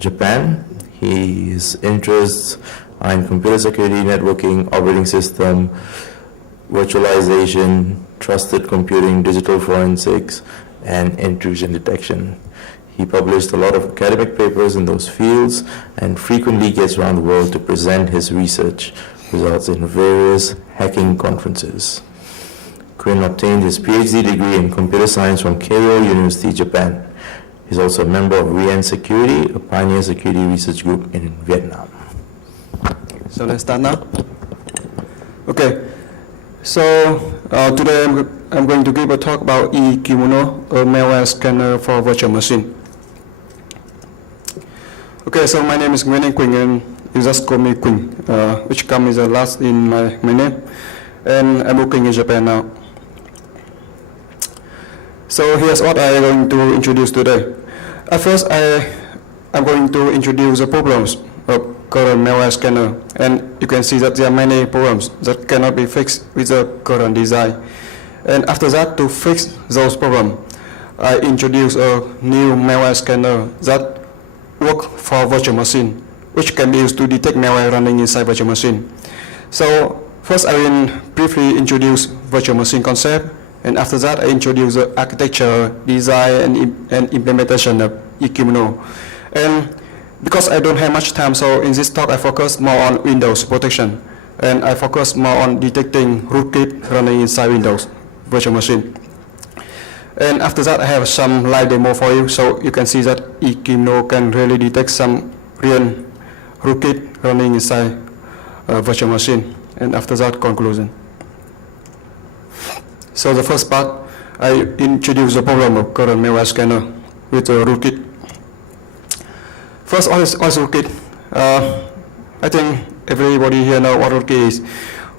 Japan. His interests are in computer security, networking, operating system, virtualization, trusted computing, digital forensics, and intrusion detection. He published a lot of academic papers in those fields and frequently gets around the world to present his research results in various hacking conferences. Quynh obtained his PhD degree in computer science from Keio University, Japan. He's also a member of VN Security, a pioneer security research group in Vietnam. So let's start now. Okay, so today I'm going to give a talk about eKimono, a malware scanner for virtual machine. Okay, so my name is Nguyen and Quynh, and you just call me Quynh, which comes last in my name, and I'm working in Japan now. So here's what I'm going to introduce today. At first, I'm going to introduce the problems of current malware scanner, and you can see that there are many problems that cannot be fixed with the current design. And after that, to fix those problems, I introduce a new malware scanner that works for virtual machine, which can be used to detect malware running inside virtual machine. So first, I will briefly introduce virtual machine concept. And after that, I introduce the architecture, design, and implementation of eKimono. And because I don't have much time, so in this talk I focus more on Windows protection. And I focus more on detecting rootkit running inside Windows virtual machine. And after that, I have some live demo for you, so you can see that eKimono can really detect some real rootkit running inside a virtual machine. And after that, conclusion. So the first part, I introduce the problem of current malware scanner with a rootkit. First, what is rootkit? I think everybody here knows what rootkit is.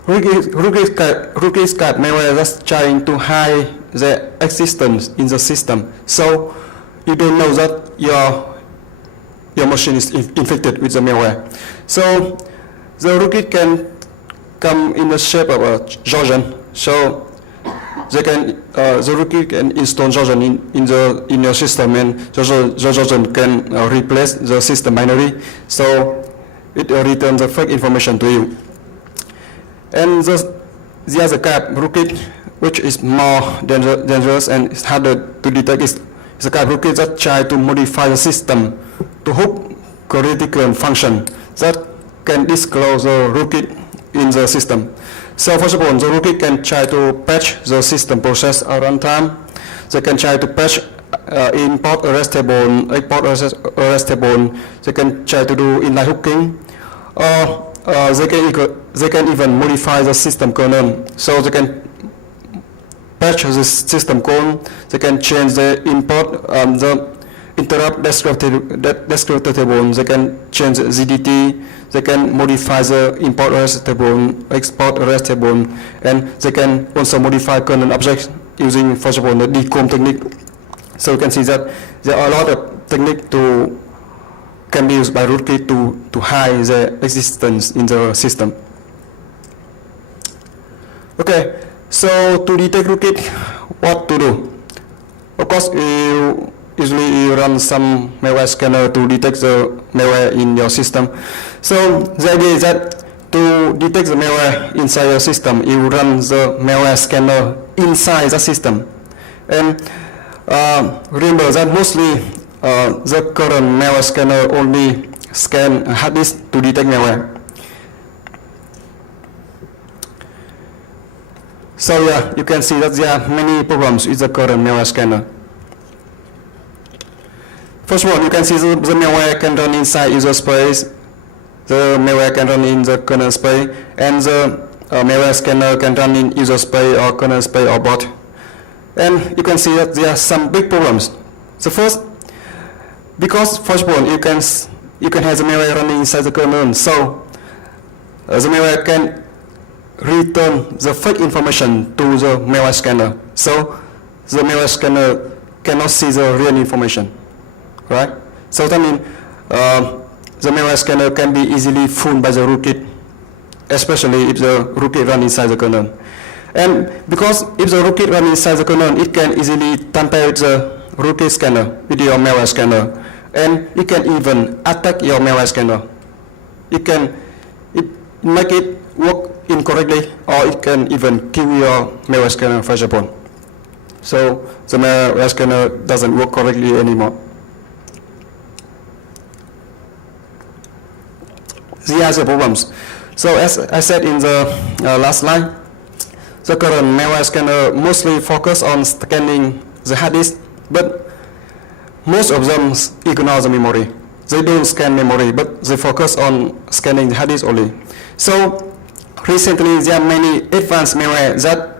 Rootkit is type malware that's trying to hide their existence in the system. So you don't know that your machine is infected with the malware. So the rootkit can come in the shape of a Trojan. So the rootkit can install Trojan in your system, and the Trojan can replace the system binary, so it returns the fake information to you. And the other type rootkit, which is more dangerous and it's harder to detect, is the type rootkit that try to modify the system to hook critical function that can disclose the rootkit in the system. So first of all, the rootkit can try to patch the system process at runtime. They can try to patch import arrest table, export arrest table. They can try to do inline hooking, or they can even modify the system kernel. So they can patch the system code. They can change the import, the interrupt descriptor table. They can change the ZDT. They can modify the import arrest table, export arrest table, and they can also modify kernel objects using, first of all, the decomp technique. So you can see that there are a lot of techniques can be used by rootkit to hide the existence in the system. Okay, so to detect rootkit, what to do? Of course, usually you run some malware scanner to detect the malware in your system. So the idea is that to detect the malware inside your system, you run the malware scanner inside the system. And remember that mostly the current malware scanner only scan hard disk to detect malware. So yeah, you can see that there are many problems with the current malware scanner. First of all, you can see the malware can run inside user space, the malware can run in the kernel space, and the malware scanner can run in user space or kernel space or both. And you can see that there are some big problems. So first, because first of all, you can have the malware running inside the kernel, so the malware can return the fake information to the malware scanner. So the malware scanner cannot see the real information. Right? So that means the malware scanner can be easily fooled by the rootkit, especially if the rootkit runs inside the kernel. And because if the rootkit runs inside the kernel, it can easily tamper with the rootkit scanner, with your malware scanner. and you can even attack your malware scanner. You can make it work incorrectly, or it can even kill your malware scanner, for example. So the malware scanner doesn't work correctly anymore. The other problems. So as I said in the last slide, the current malware scanner mostly focus on scanning the hard disk, but most of them ignore the memory. They don't scan memory, but they focus on scanning the hard disk only. So recently there are many advanced malware that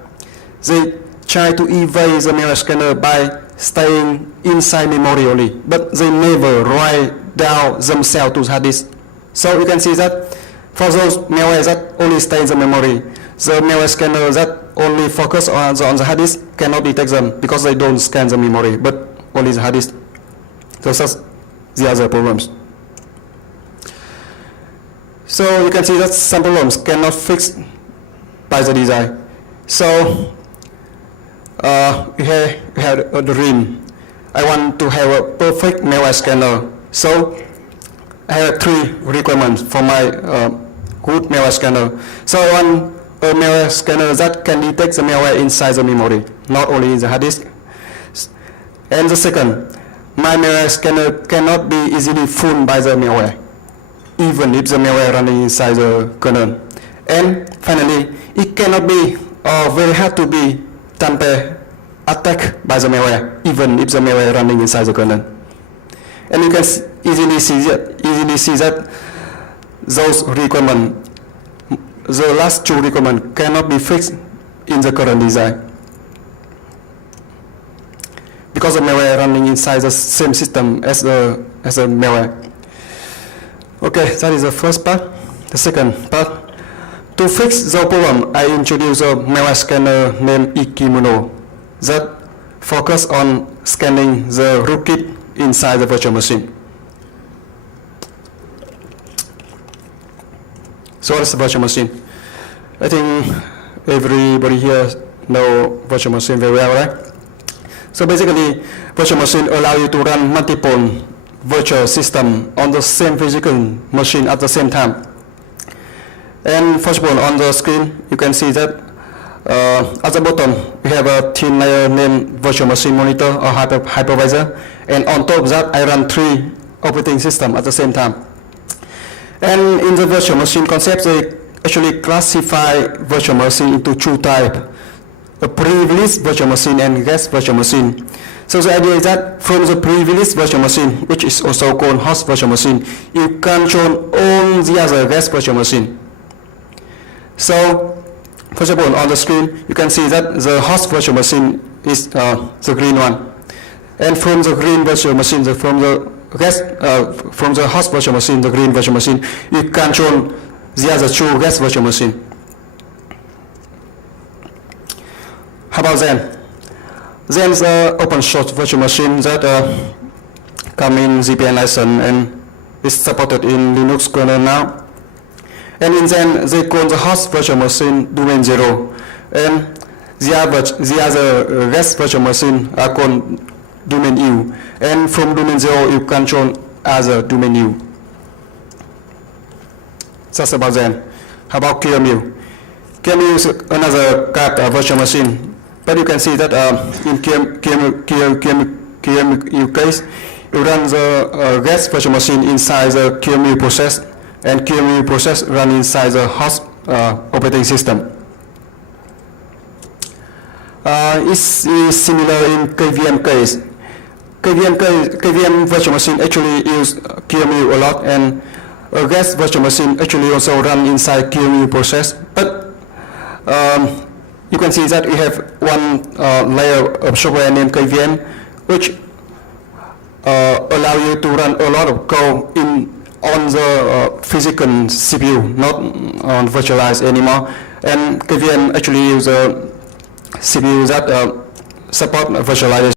they try to evade the malware scanner by staying inside memory only, but they never write down themselves to the hard disk. So you can see that for those malware that only stay in the memory, the malware scanner that only focus on the hard disk cannot detect them because they don't scan the memory, but only the hard disk. So that's the other problems. So you can see that some problems cannot fix by the design. So we have a dream. I want to have a perfect malware scanner. So I have 3 requirements for my good malware scanner. So I want a malware scanner that can detect the malware inside the memory, not only in the hard disk. And the second, my malware scanner cannot be easily fooled by the malware, even if the malware running inside the kernel. And finally, it cannot be or very hard to be attacked by the malware, even if the malware running inside the kernel. And you can easily see that those requirements, the last 2 requirements, cannot be fixed in the current design because the malware running inside the same system as the malware. Okay, that is the first part. The second part, to fix the problem, I introduced a malware scanner named eKimono that focus on scanning the rootkit inside the virtual machine. So what is the virtual machine? I think everybody here know virtual machine very well, right? So basically, virtual machine allow you to run multiple virtual system on the same physical machine at the same time. And first of all, on the screen, you can see that at the bottom, we have a thin layer named virtual machine monitor or hypervisor. And on top of that, I run 3 operating systems at the same time. And in the virtual machine concept, they actually classify virtual machine into 2 types, a privileged virtual machine and guest virtual machine. So the idea is that from the privileged virtual machine, which is also called host virtual machine, you control all the other guest virtual machine. So first of all, on the screen, you can see that the host virtual machine is the green one. And from the green virtual machine, from the host virtual machine, the green virtual machine, you control the other 2 guest virtual machine. How about Xen? Xen is an open source virtual machine that come in GPN license and is supported in Linux kernel now. And in Xen, they call the host virtual machine domain 0, and the other guest virtual machine are called domain U. And from domain 0, you control other domain U. That's about Xen. How about QEMU? QEMU is another type of virtual machine. But you can see that in QEMU case, you run the guest virtual machine inside the QEMU process, and QEMU process run inside the host operating system. It's similar in KVM case. KVM virtual machine actually use QEMU a lot, and a guest virtual machine actually also run inside QEMU process. But you can see that we have one layer of software named KVM, which allow you to run a lot of code on the physical CPU, not on virtualized anymore. And KVM actually use a CPU that support virtualization.